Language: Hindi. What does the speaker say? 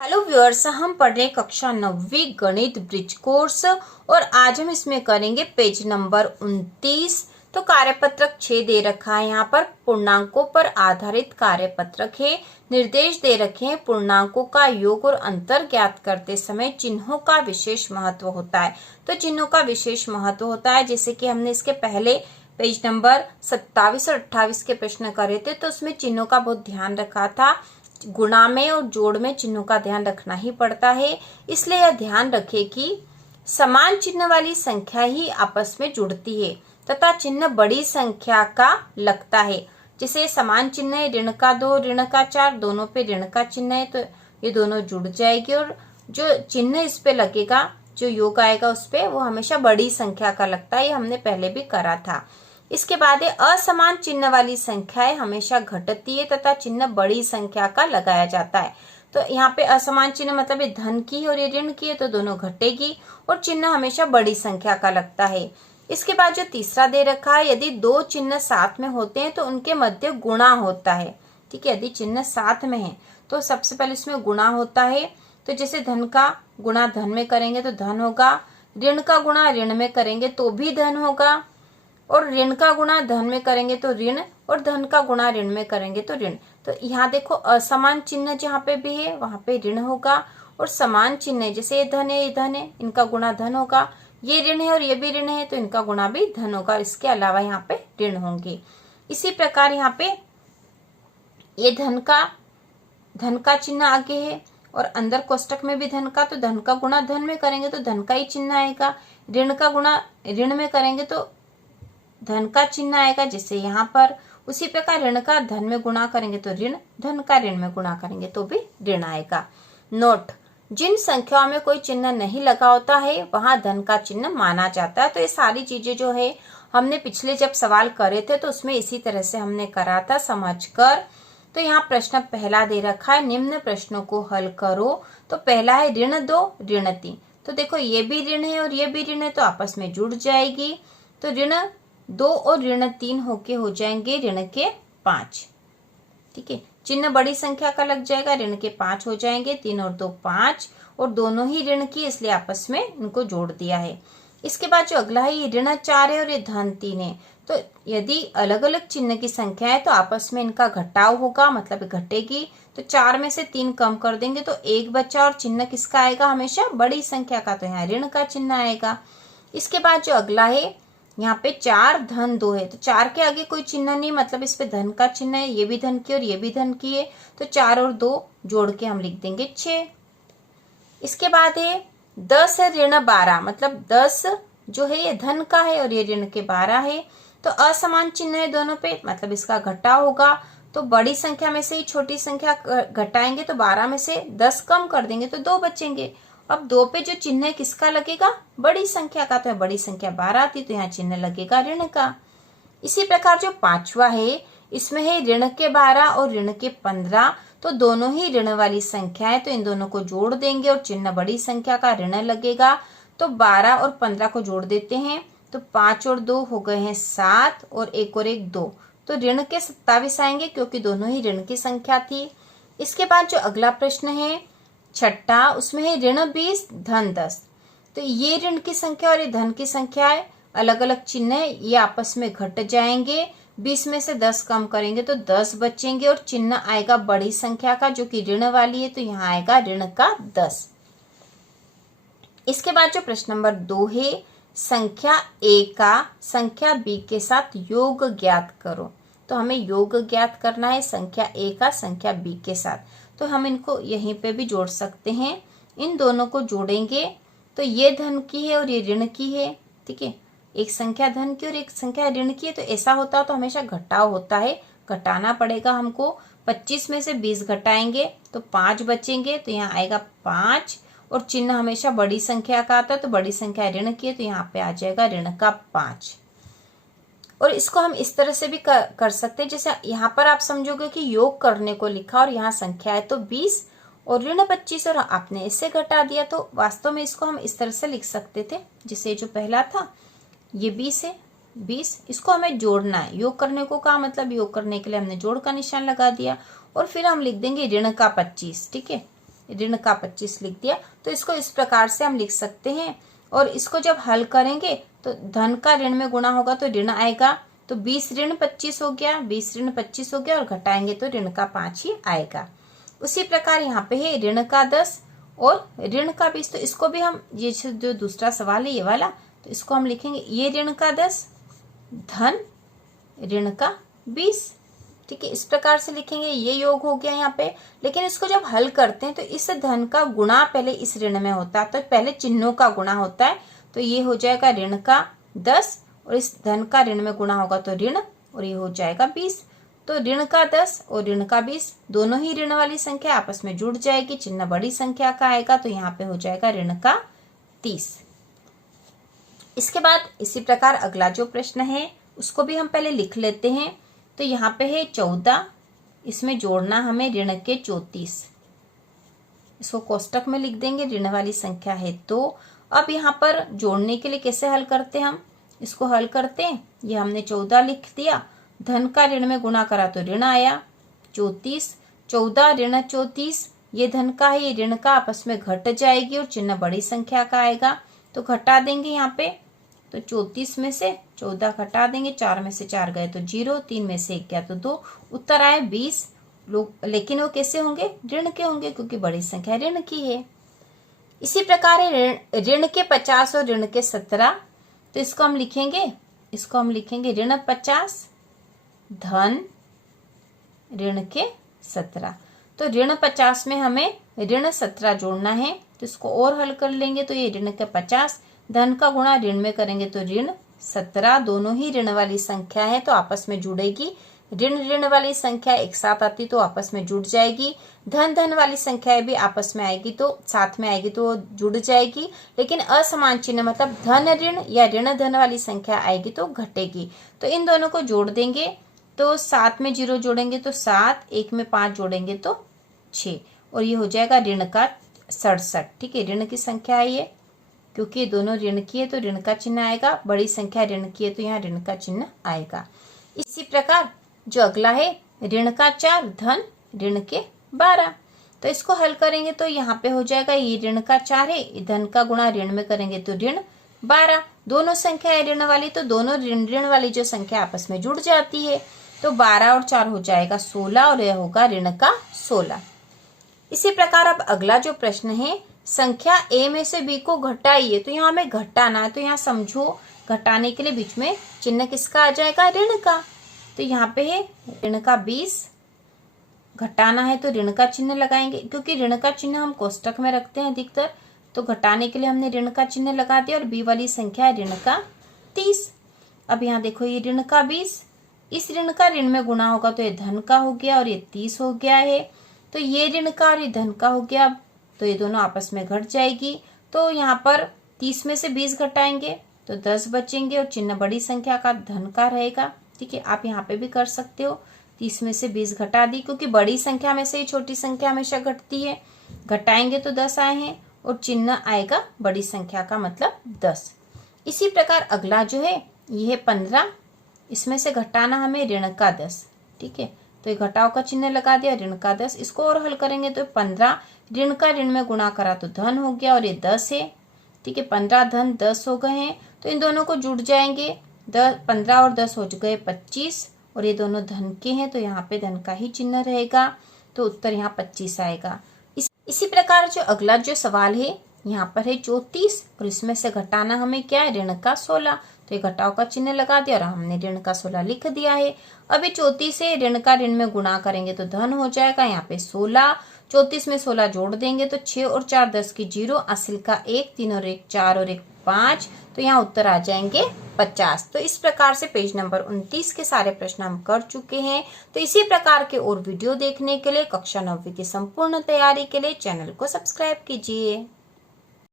हेलो व्यूअर्स, हम पढ़ रहे हैं कक्षा 9वीं गणित ब्रिज कोर्स और आज हम इसमें करेंगे पेज नंबर 29। तो कार्यपत्रक 6 दे रखा है। यहाँ पर पूर्णांकों पर आधारित कार्यपत्रक है। निर्देश दे रखे हैं। पूर्णांकों का योग और अंतर ज्ञात करते समय चिन्हों का विशेष महत्व होता है। तो चिन्हों का विशेष महत्व होता है, जैसे कि हमने इसके पहले पेज नंबर 27 और 28 के प्रश्न करे थे, तो उसमें चिन्हों का बहुत ध्यान रखा था। गुणा में और जोड़ में चिन्हों का ध्यान रखना ही पड़ता है। इसलिए यह ध्यान रखें कि समान चिन्ह वाली संख्या ही आपस में जुड़ती है तथा चिन्ह बड़ी संख्या का लगता है। जैसे समान चिन्ह है, ऋण का 2 ऋण का 4, दोनों पे ऋण का चिन्ह है, तो ये दोनों जुड़ जाएगी और जो चिन्ह इस पे लगेगा, जो योग आएगा उस पे, वो हमेशा बड़ी संख्या का लगता है। ये हमने पहले भी करा था। इसके बाद असमान चिन्ह वाली संख्याएं हमेशा घटती है तथा चिन्ह बड़ी संख्या का लगाया जाता है। तो यहाँ पे असमान चिन्ह मतलब ये धन की है और ये ऋण की है, तो दोनों घटेगी और चिन्ह हमेशा बड़ी संख्या का लगता है। इसके बाद जो तीसरा दे रखा है, यदि दो चिन्ह साथ में होते हैं तो उनके मध्य गुणा होता है। ठीक है, यदि चिन्ह साथ में है तो सबसे पहले इसमें गुणा होता है। तो जैसे धन का गुणा धन में करेंगे तो धन होगा, ऋण का गुणा ऋण में करेंगे तो भी धन होगा, और ऋण का गुणा धन में करेंगे तो ऋण, और धन का गुणा ऋण में करेंगे तो ऋण। तो यहाँ देखो असमान चिन्ह जहाँ पे भी है वहां पे ऋण होगा, और समान चिन्ह है, जैसे ये धन है, ये धन है, इनका गुणा धन होगा। ये ऋण है और ये भी ऋण है, तो इनका गुणा भी धन होगा। इसके अलावा यहाँ पे ऋण होंगे। इसी प्रकार यहाँ पे ये धन का चिन्ह आगे है और अंदर कोष्टक में भी धन का, तो धन का गुणा धन में करेंगे तो धन का ही चिन्ह आएगा। ऋण का गुणा ऋण में करेंगे तो धन का चिन्ह आएगा, जैसे यहाँ पर। उसी प्रकार ऋण का धन में गुणा करेंगे तो ऋण, धन का ऋण में गुणा करेंगे तो भी ऋण आएगा। नोट: जिन संख्याओं में कोई चिन्ह नहीं लगा होता है वहां धन का चिन्ह माना जाता है। तो ये सारी चीजें जो है हमने पिछले जब सवाल करे थे तो उसमें इसी तरह से हमने करा था, समझकर। तो यहाँ प्रश्न पहला दे रखा है, निम्न प्रश्नों को हल करो। तो पहला है ऋण 2 ऋण 3। तो देखो ये भी ऋण है और ये भी ऋण है, तो आपस में जुड़ जाएगी। तो ऋण 2 और ऋण 3 होके हो जाएंगे ऋण के 5। ठीक है, चिन्ह बड़ी संख्या का लग जाएगा, ऋण के 5 हो जाएंगे। 3 और 2 5, और दोनों ही ऋण की, इसलिए आपस में इनको जोड़ दिया है। इसके बाद जो अगला है, ये ऋण 4 है और ये धन 3 है। तो यदि अलग अलग चिन्ह की संख्या है तो आपस में इनका घटाव होगा, मतलब घटेगी। तो 4 में से 3 कम कर देंगे तो 1 बचा, और चिन्ह किसका आएगा? हमेशा बड़ी संख्या का, तो यहाँ ऋण का चिन्ह आएगा। इसके बाद जो अगला है, यहाँ पे 4 धन 2 है, तो 4 के आगे कोई चिन्ह नहीं, मतलब इस पे धन का चिन्ह है। ये भी धन की और ये भी धन की है, तो 4 और 2 जोड़ के हम लिख देंगे 6। इसके बाद है 10 है ऋण 12, मतलब 10 जो है ये धन का है और ये ऋण के 12 है। तो असमान चिन्ह है दोनों पे, मतलब इसका घटाव होगा। तो बड़ी संख्या में से ही छोटी संख्या घटाएंगे, तो 12 में से 10 कम कर देंगे तो 2 बचेंगे। अब 2 पे जो चिन्ह है किसका लगेगा? बड़ी संख्या का। तो बड़ी संख्या 12 आती, तो यहाँ चिन्ह लगेगा ऋण का। इसी प्रकार जो पांचवा है, इसमें है ऋण के 12 और ऋण के 15। तो दोनों ही ऋण वाली संख्या है, तो इन दोनों को जोड़ देंगे और चिन्ह बड़ी संख्या का ऋण लगेगा। तो 12 और 15 को जोड़ देते हैं, तो 5 और 2 हो गए हैं 7, और 1 और 1 2। तो ऋण के 27 आएंगे, क्योंकि दोनों ही ऋण की संख्या थी। इसके बाद जो अगला प्रश्न है छठा, उसमें है ऋण 20 धन 10। तो ये ऋण की संख्या और ये धन की संख्या है, अलग अलग चिन्ह है, ये आपस में घट जाएंगे। 20 में से 10 कम करेंगे तो 10 बचेंगे, और चिन्ह आएगा बड़ी संख्या का जो कि ऋण वाली है, तो यहाँ आएगा ऋण का 10। इसके बाद जो प्रश्न नंबर 2 है, संख्या A का संख्या B के साथ योग ज्ञात करो। तो हमें योग ज्ञात करना है संख्या A का संख्या B के साथ। तो हम इनको यहीं पे भी जोड़ सकते हैं। इन दोनों को जोड़ेंगे तो ये धन की है और ये ऋण की है। ठीक है, एक संख्या धन की और एक संख्या ऋण की है, तो ऐसा होता है तो हमेशा घटाव होता है, घटाना पड़ेगा हमको। 25 में से 20 घटाएंगे तो 5 बचेंगे, तो यहाँ आएगा 5, और चिन्ह हमेशा बड़ी संख्या का आता है, तो बड़ी संख्या ऋण की है, तो यहाँ पे आ जाएगा ऋण का 5। और इसको हम इस तरह से भी कर सकते हैं, जैसे यहाँ पर आप समझोगे कि योग करने को लिखा और यहाँ संख्या है तो 20 और ऋण 25, और आपने इससे घटा दिया। तो वास्तव में इसको हम इस तरह से लिख सकते थे, जिसे जो पहला था ये 20 है, 20, इसको हमें जोड़ना है। योग करने को कहा, मतलब योग करने के लिए हमने जोड़ का निशान लगा दिया, और फिर हम लिख देंगे ऋण का 25। ठीक है, ऋण का 25 लिख दिया। तो इसको इस प्रकार से हम लिख सकते हैं। और इसको जब हल करेंगे तो धन का ऋण में गुणा होगा तो ऋण आएगा, तो 20 ऋण 25 हो गया, 20 ऋण 25 हो गया और घटाएंगे तो ऋण का 5 ही आएगा। उसी प्रकार यहाँ पे है ऋण का 10 और ऋण का 20। तो इसको भी हम, ये जो दूसरा सवाल है ये वाला, तो इसको हम लिखेंगे ये ऋण का 10 धन ऋण का 20। ठीक है, इस प्रकार से लिखेंगे। ये योग हो गया यहाँ पे। लेकिन इसको जब हल करते हैं तो इस धन का गुणा पहले इस ऋण में होता है, तो पहले चिन्हों का गुणा होता है। तो ये हो जाएगा ऋण का 10 और इस धन का ऋण में गुणा होगा तो ऋण, और ये हो जाएगा 20। तो ऋण का 10 और ऋण का 20 दोनों ही ऋण वाली संख्या आपस में जुड़ जाएगी, चिन्ह बड़ी संख्या का आएगा, तो यहाँ पे हो जाएगा ऋण का 30। इसके बाद इसी प्रकार अगला जो प्रश्न है उसको भी हम पहले लिख लेते हैं। तो यहाँ पे है 14, इसमें जोड़ना हमें ऋण के 34, इसको कोष्टक में लिख देंगे, ऋण वाली संख्या है। तो अब यहाँ पर जोड़ने के लिए कैसे हल करते हैं हम, इसको हल करते हैं। ये हमने 14 लिख दिया, धन का ऋण में गुणा करा तो ऋण आया 34, 14 ऋण 34, ये धन का है, ये ऋण का आपस में घट जाएगी और चिन्ह बड़ी संख्या का आएगा। तो घटा देंगे यहाँ पे, तो 34 में से 14 घटा देंगे, 4 में से 4 गए तो 0, 3 में से 1 गया तो 2, उत्तर आए 20 लोग। लेकिन वो कैसे होंगे, ऋण के होंगे, क्योंकि बड़ी संख्या ऋण की है। इसी प्रकार है ऋण के 50 और ऋण के 17। तो इसको हम लिखेंगे ऋण 50 धन ऋण के 17। तो ऋण 50 में हमें ऋण 17 जोड़ना है, तो इसको और हल कर लेंगे। तो ये ऋण के 50 धन का गुणा ऋण में करेंगे तो ऋण 17, दोनों ही ऋण वाली संख्या है तो आपस में जुड़ेगी। ऋण वाली संख्या एक साथ आती तो आपस में जुड़ जाएगी, धन वाली संख्याएं भी आपस में आएगी तो साथ में आएगी तो जुड़ जाएगी। लेकिन असमान चिन्ह मतलब धन ऋण या ऋण धन वाली संख्या आएगी तो घटेगी। तो इन दोनों को जोड़ देंगे, तो 7 में 0 जोड़ेंगे तो 7, 1 में 5 जोड़ेंगे तो 6, और ये हो जाएगा ऋण का 67। ठीक है, ऋण की संख्या है ये, क्योंकि दोनों ऋण की है तो ऋण का चिन्ह आएगा, बड़ी संख्या ऋण की है तो यहाँ ऋण का चिन्ह आएगा। इसी प्रकार जो अगला है ऋण का 4 धन ऋण के 12। तो इसको हल करेंगे तो यहाँ पे हो जाएगा ये ऋण का 4 है, धन का गुणा ऋण में करेंगे तो ऋण 12, दोनों संख्या है ऋण वाली तो दोनों ऋण वाली जो संख्या आपस में जुड़ जाती है। तो 12 और 4 हो जाएगा 16 और यह होगा ऋण का 16। इसी प्रकार अब अगला जो प्रश्न है संख्या a में से b को घटाइए। तो यहाँ हमें घटाना है, तो यहाँ समझो घटाने के लिए बीच में चिन्ह किसका आ जाएगा, ऋण का। तो यहाँ पे है ऋण का 20, घटाना है तो ऋण का चिन्ह लगाएंगे, क्योंकि ऋण का चिन्ह हम कोष्टक में रखते हैं अधिकतर। तो घटाने के लिए हमने ऋण का चिन्ह लगा दिया और b वाली संख्या है ऋण का 30। अब यहाँ देखो ये ऋण का 20, इस ऋण का ऋण में गुणा होगा तो ये धन का हो गया और ये 30 हो गया है। तो ये ऋण का और ये धन का हो गया, तो ये दोनों आपस में घट जाएगी। तो यहाँ पर 30 में से 20 घटाएंगे तो 10 बचेंगे और चिन्ह बड़ी संख्या का धन का रहेगा। ठीक है, आप यहाँ पे भी कर सकते हो, 30 में से 20 घटा दी, क्योंकि बड़ी संख्या में से ही छोटी संख्या हमेशा घटती है। घटाएंगे तो 10 आए हैं और चिन्ह आएगा बड़ी संख्या का मतलब 10। इसी प्रकार अगला जो है ये है 15, इसमें से घटाना हमें ऋण का 10। ठीक है, तो ये घटाव का चिन्ह लगा दिया, ऋण का 10। इसको और हल करेंगे तो 15 ऋण का ऋण में गुणा करा तो धन हो गया और ये 10 है। ठीक है, 15 धन 10 हो गए हैं, तो इन दोनों को जुड़ जाएंगे, 15 और 10 हो गए 25 और ये दोनों धन के हैं तो यहाँ पे धन का ही चिन्ह रहेगा। तो उत्तर यहाँ 25 आएगा। इसी प्रकार जो अगला जो सवाल है यहाँ पर है 34 और इसमें से घटाना हमें क्या है, ऋण का 16। तो ये घटाव का चिन्ह लगा दिया और हमने ऋण का 16 लिख दिया है। अब ये 34 से ऋण का ऋण में गुणा करेंगे तो धन हो जाएगा यहाँ पे 16, 34 में 16 जोड़ देंगे तो 6 और 4 10 की 0, असिल का 1, 3 और 1 4 और 1 5, तो यहाँ उत्तर आ जाएंगे 50। तो इस प्रकार से पेज नंबर 29 के सारे प्रश्न हम कर चुके हैं। तो इसी प्रकार के और वीडियो देखने के लिए कक्षा 9वीं की संपूर्ण तैयारी के लिए चैनल को सब्सक्राइब कीजिए।